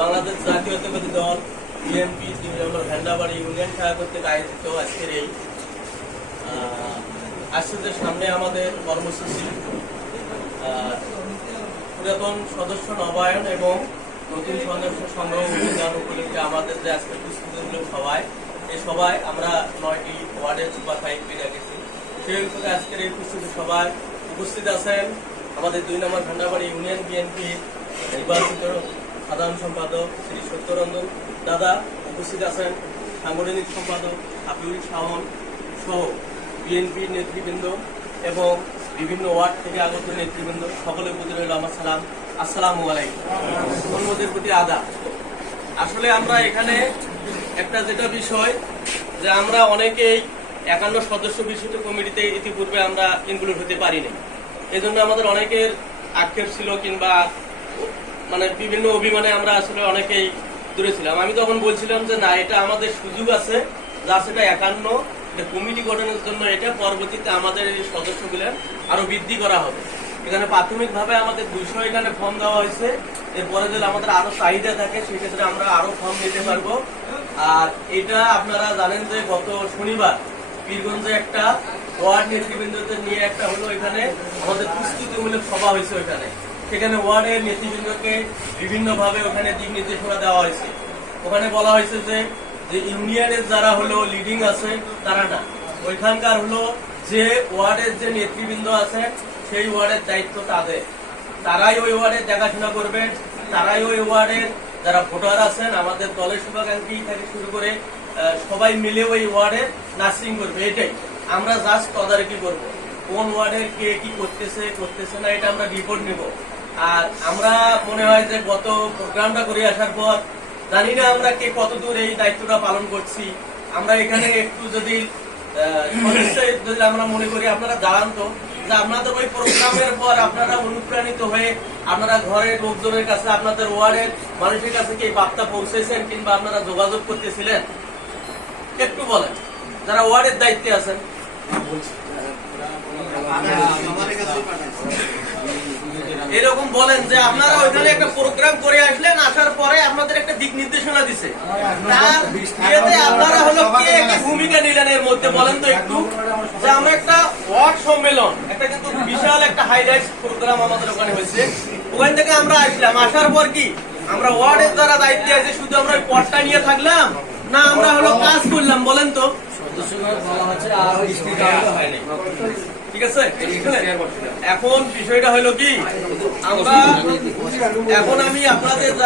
বাংলাদেশ জাতীয়তাবাদী দল বিএনপি তিন নম্বর ভ্যান্ডাবাড়ি ইউনিয়ন কর্তৃক আয়োজিত আজকের এই আসছে সামনে আমাদের কর্মসূচি। পুরাতন সদস্য নবায়ন এবং নতুন সদস্য সংগ্রহ অভিযান উপলক্ষে আমাদের যে আজকে প্রস্তুতিমূলক সভায় এই সভায় আমরা নয়টি ওয়ার্ডের সুপার ফাইভ পেয়ে গেছি সেই হিসেবে আজকের এই প্রস্তুতি সভায় উপস্থিত আছেন আমাদের দুই নম্বর ভান্ডাবাড়ি ইউনিয়ন বিএনপি নির্বাচিত সাধারণ সম্পাদক শ্রী সত্যরঞ্জন দাদা উপস্থিত আছেন, সাংগঠনিক সম্পাদক হাবিবুল শাহন সহ বিএনপির নেতৃবৃন্দ এবং বিভিন্ন ওয়ার্ড থেকে আগত নেতৃবৃন্দ, সকলের প্রতি রইল আমার সালাম। আসসালামু আলাইকুম। প্রতি আদা আসলে আমরা এখানে একটা যেটা বিষয় যে আমরা অনেকেই একান্ন সদস্য বিশিষ্ট কমিটিতে ইতিপূর্বে আমরা ইনক্লুড হতে পারিনি। এই জন্য আমাদের অনেকের আক্ষেপ ছিল কিংবা মানে বিভিন্ন অভিমানে আমরা আসলে অনেকেই দূরে ছিলাম। আমি তখন বলছিলাম যে, না, এটা আমাদের সুযোগ আছে যা সেটা একান্ন। কমিটি গঠনের জন্য এটা পরবর্তীতে আমাদের এই সদস্যগুলো আরও বৃদ্ধি করা হবে। এখানে প্রাথমিকভাবে আমাদের দুইশো এখানে ফর্ম দেওয়া হয়েছে। এরপরে যদি আমাদের আরও চাহিদা থাকে, সেক্ষেত্রে আমরা আরও ফর্ম নিতে পারব। আর এটা আপনারা জানেন যে, গত শনিবার পীরগঞ্জে একটা ওয়ার্ড নেতৃবৃন্দদের নিয়ে একটা হলো এখানে আমাদের প্রস্তুতিমূলক সভা হয়েছে ওখানে সেখানে ওয়ার্ডের নেতৃবৃন্দকে বিভিন্নভাবে ওখানে দিক নির্দেশনা দেওয়া হয়েছে। ওখানে বলা হয়েছে যে যে ইউনিয়নের যারা হলো লিডিং আছে, তারা না। ওইখানকার হলো যে ওয়ার্ডের যে নেতৃবৃন্দ আছে, সেই ওয়ার্ডের দায়িত্ব তাদের। তারাই ওই ওয়ার্ডের দেখাশোনা করবেন তারাই ওই ওয়ার্ডের যারা ভোটার আছেন, আমাদের দলের শুভাকাঙ্ক্ষী থেকে শুরু করে সবাই মিলে ওই ওয়ার্ডে নার্সিং করবে, এটাই। আমরা জাস্ট তদারকি করব। কোন ওয়ার্ডের কে কি করতেছে করতেছে না, এটা আমরা রিপোর্ট নিব। আর আমরা মনে হয় যে গত প্রোগ্রামটা করে আসার পর জানি না আমরা কে কতদূর এই দায়িত্বটা পালন করছি। আমরা এখানে একটু যদি যদি আমরা মনে করি আপনারা দাঁড়ান তো। যে আপনাদের ওই প্রোগ্রামের পর আপনারা অনুপ্রাণিত হয়ে আপনারা ঘরের লোকজনের কাছে আপনাদের ওয়ার্ডের মানুষের কাছে কি বার্তা পৌঁছেছেন কিংবা আপনারা যোগাযোগ করতেছিলেন? একটু বলেন যারা ওয়ার্ডের দায়িত্বে আছেন। এরকম বলেন যে আপনারা ওইখানে একটা প্রোগ্রাম করে আসলেন, আসার পরে আপনাদের একটা দিক নির্দেশনা দিছে। আপনারা হলো কে ভূমিকা নিলেন এর মধ্যে বলেন তো একটু? যে আমরা একটা ওয়ার্ড সম্মেলন, একটা কিন্তু বিশাল একটা হাইলাইট প্রোগ্রাম আমাদের ওখানে হয়েছে। ওখান থেকে আমরা আসলাম, আসার পর কি? আমরা ওয়ার্ডের দ্বারা দায়িত্বে আছে, শুধু আমরা ওই পদটা নিয়ে থাকলাম, না আমরা হলো কাজ করলাম, বলেন তো? ঠিক আছে? এখন বিষয়টা হলো কি? আমরা এখন আমি আপনাদের যারা